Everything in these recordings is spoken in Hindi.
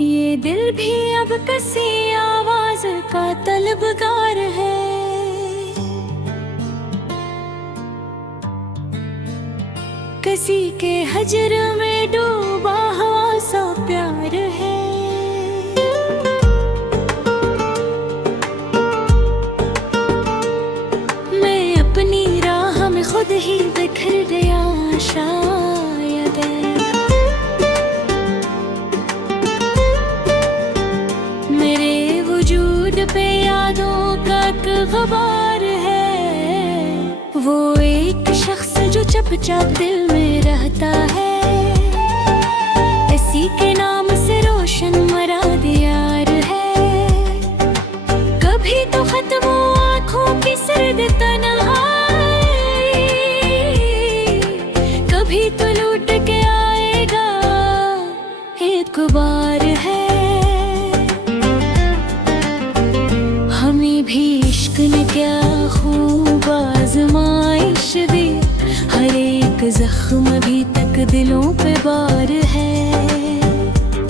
ये दिल भी अब किसी आवाज का तलबगार है। किसी के हजर में डूबा हुआ सा प्यार है। मैं अपनी राह में खुद ही बिखर गया शायद। मेरे वजूद पे यादों का एक ग़बार है। वो एक शख्स जो चुपचाप दिल में रहता है, इसी के नाम से रोशन मराद यार है। कभी तो खत्म हो आँखों की सर्द तन्हाई, कभी तो लौट के आएगा एक बार है। हमें भी इश्क ने क्या खूब आज़माइश दी, हर एक जख्म अभी तक दिलों पे बार है।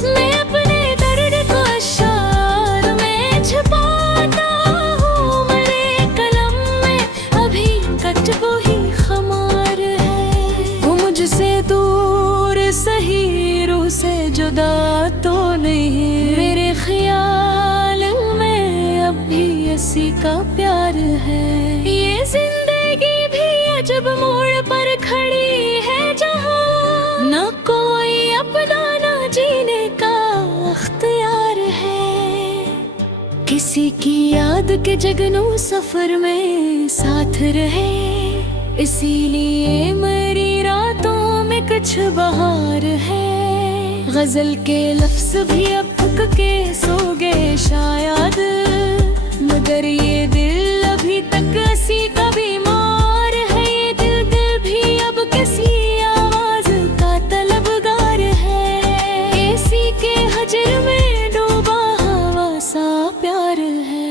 मैं अपने दर्द को अशार में छुपाता हूँ, मेरे कलम में अभी तक वही खमार है। वो मुझसे दूर सही, रूह से जुदा तो नहीं, मेरे ख्याल में अब भी इसी का प्यार है। ये जिंदगी भी अजब मोड़ पर खड़ी है, जहाँ न कोई अपना न जीने का अख्तियार है। किसी की याद के जगनू सफर में साथ रहे, इसीलिए मेरी रातों में कुछ बहार है। गजल के लफ्ज भी अब थक के सो गए शायद, मगर ये दिल अभी तक किसी का बीमार है। ये दिल भी अब किसी आवाज का तलबगार है, किसी के हजर में डूबा हवा सा प्यार है।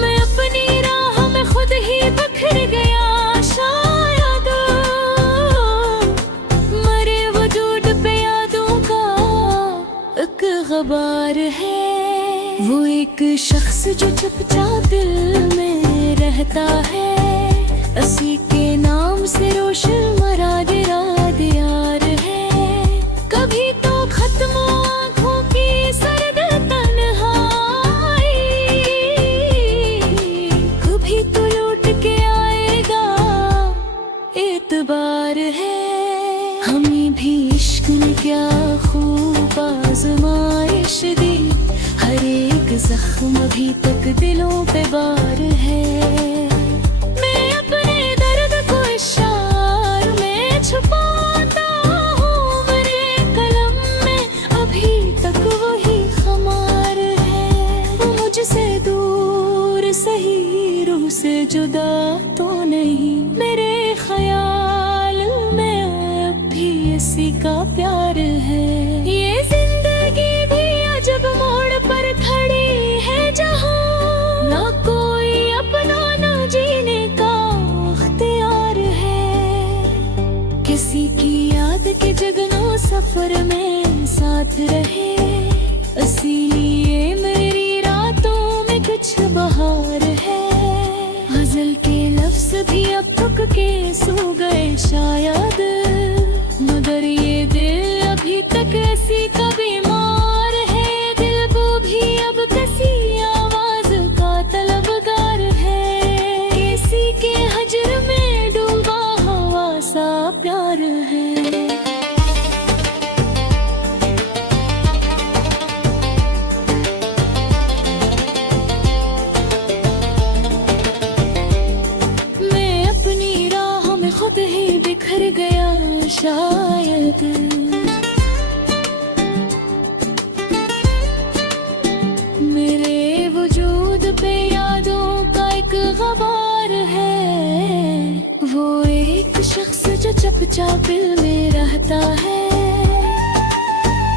मैं अपनी राह में खुद ही बिखर गया शायद, मरे वजूद पे यादों का एक ग़बार है। वो एक शख्स जो चुपचाप दिल में रहता है, उसी के नाम से रोशन मराद यार है। कभी तो खत्म हो आँखों की सर्द तन्हाई, कभी तो लौट के आएगा एतबार है। हमें भी इश्क ने क्या खूब आज़माइश दी, हर एक जख्म अभी तक दिलों पे बार है। मैं अपने दर्द को इशार में छुपाता हूँ, मेरे कलम में अभी तक वही खमार है। वो मुझसे दूर सही, रूह से जुदा तो नहीं, मेरे ख्याल में अब भी इसी का प्यार है। ये जिंदगी भी अजब मोड़ पर खड़ी है, जहाँ ना कोई अपना न जीने का अख्तियार है। किसी की याद के जगनों सफर में साथ रहे, इसीलिए मेरी रातों में कुछ बहार है। गजल के लफ्ज भी अब थक के सो गए शायद, मगर ये दिल अभी तक ऐसी का बीमार है। दिल वो भी अब किसी आवाज का तलबगार है, किसी के हजर में डूबा हवा सा प्यार है। मैं अपनी राह में खुद ही बिखर गया शायद। मेरे वजूद पे यादों का एक ग़बार है। वो एक शख्स जो चुपचाप दिल में रहता है,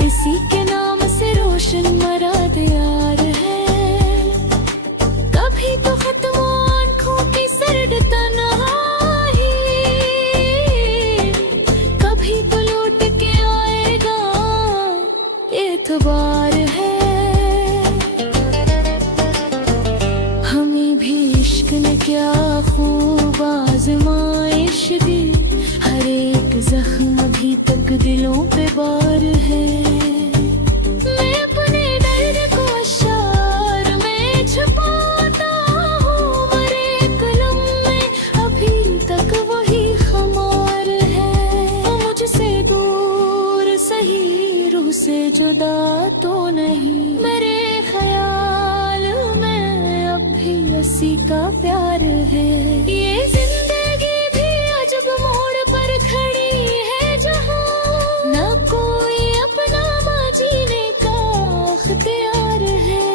इसी के नाम से रोशन मराद यार है। कभी तो एतबार है। हमें भी इश्क ने क्या खूब आजमाइश दी, हर एक जख्म अभी तक दिलों पे बार है। मैं अपने दर्द को अशार में छुपाता हूँ, मरे कलम में अभी तक वही खमार है। वो मुझसे दूर सही, रूह से जुदा तो नहीं, मेरे ख्याल में अब भी उसी का प्यार है। ये जिंदगी भी अजब मोड़ पर खड़ी है, जहाँ ना कोई अपना जीने का अख्तियार है।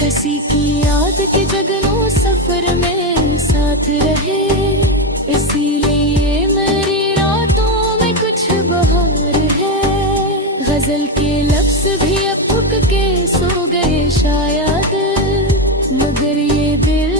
किसी की याद के जगनों सफर में साथ रहे, इसीलिए मेरी रातों में कुछ बहार है। गजल के लफ्ज भी अब थक के सो गए शायद, मगर ये दिल